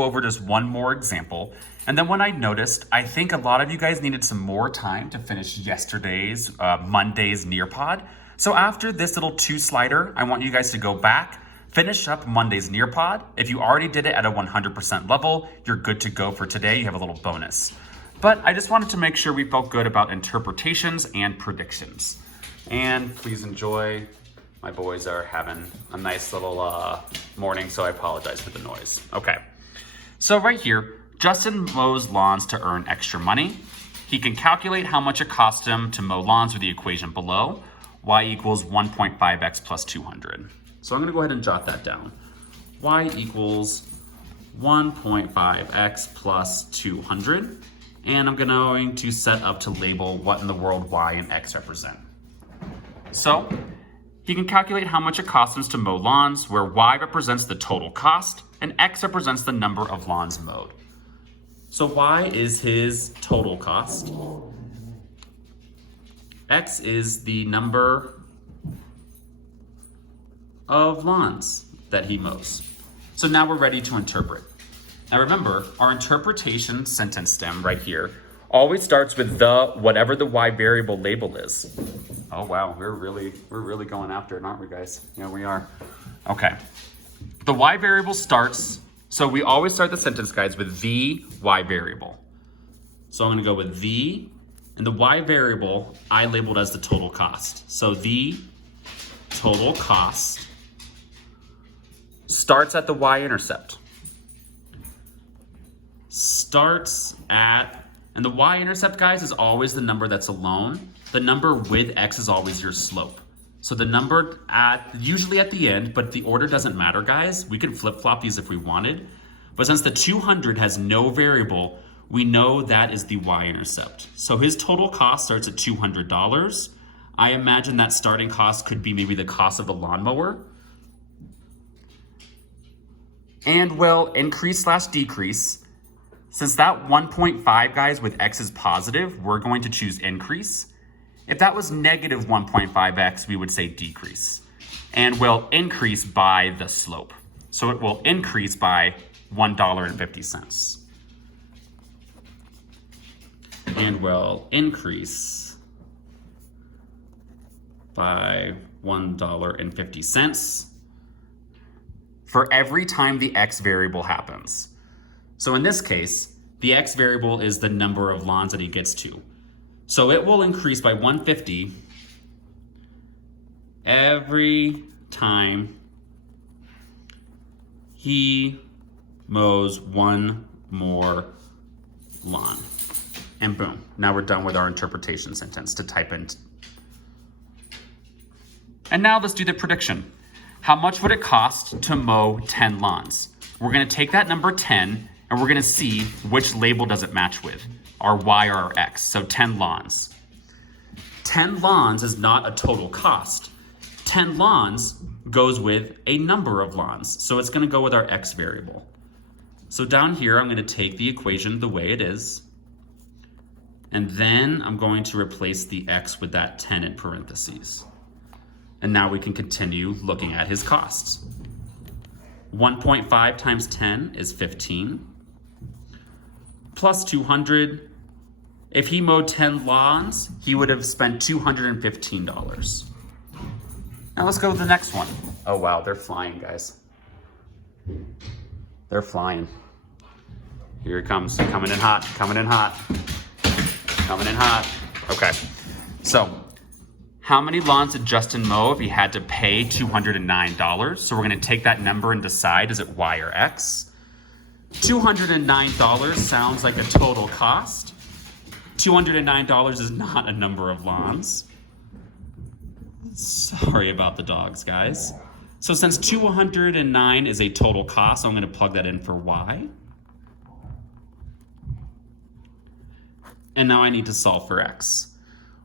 go over just one more example. And then when I noticed, I think a lot of you guys needed some more time to finish yesterday's, Monday's Nearpod. So after this little 2-slider, I want you guys to go back, finish up Monday's Nearpod. If you already did it at a 100% level, you're good to go for today. You have a little bonus. But I just wanted to make sure we felt good about interpretations and predictions. And please enjoy. My boys are having a nice little morning, so I apologize for the noise. Okay, so right here, Justin mows lawns to earn extra money. He can calculate how much it cost him to mow lawns with the equation below. Y equals 1.5x plus 200. So I'm gonna go ahead and jot that down. Y equals 1.5x plus 200. And I'm going to set up to label what in the world Y and X represent. So he can calculate how much it costs him to mow lawns, where Y represents the total cost and X represents the number of lawns mowed. So Y is his total cost. X is the number of lawns that he mows. So now we're ready to interpret. Now remember, our interpretation sentence stem right here always starts with the whatever the Y variable label is. Oh wow, we're really going after it, aren't we, guys? Yeah, we are. Okay. The Y variable starts, so we always start the sentence guides with the Y variable. So I'm gonna go with the, and the Y variable I labeled as the total cost. So the total cost starts at the Y-intercept. Starts at, and the Y-intercept, guys, is always the number that's alone. The number with X is always your slope. So the number usually at the end, but the order doesn't matter, guys. We could flip-flop these if we wanted. But since the 200 has no variable, we know that is the Y-intercept. So his total cost starts at $200. I imagine that starting cost could be maybe the cost of the lawnmower. And will increase/decrease. Since that 1.5, guys, with X is positive, we're going to choose increase. If that was negative 1.5x, we would say decrease. And will increase by the slope. So it will increase by $1.50. And will increase by $1.50 for every time the X variable happens. So in this case, the X variable is the number of lawns that he gets to. So it will increase by 150 every time he mows one more lawn. And boom, now we're done with our interpretation sentence to type in. And now let's do the prediction. How much would it cost to mow 10 lawns? We're gonna take that number 10 and we're gonna see which label does it match with, our Y or our X, so 10 lawns. 10 lawns is not a total cost. 10 lawns goes with a number of lawns, so it's gonna go with our X variable. So down here, I'm gonna take the equation the way it is, and then I'm going to replace the X with that 10 in parentheses. And now we can continue looking at his costs. 1.5 times 10 is 15. Plus 200. If he mowed 10 lawns, he would have spent $215. Now let's go with the next one. Oh wow, they're flying, guys. They're flying. Here it comes, coming in hot, coming in hot, coming in hot. Okay, so how many lawns did Justin mow if he had to pay $209? So we're gonna take that number and decide, is it Y or X? $209 sounds like a total cost. $209 is not a number of lawns. Sorry about the dogs, guys. So since 209 is a total cost, I'm gonna plug that in for Y. And now I need to solve for X.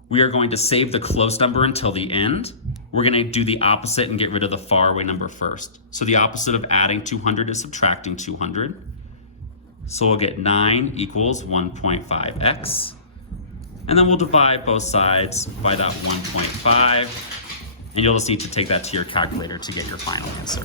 We are going to save the close number until the end. We're gonna do the opposite and get rid of the far away number first. So the opposite of adding 200 is subtracting 200. So we'll get 9 equals 1.5x. And then we'll divide both sides by that 1.5. And you'll just need to take that to your calculator to get your final answer.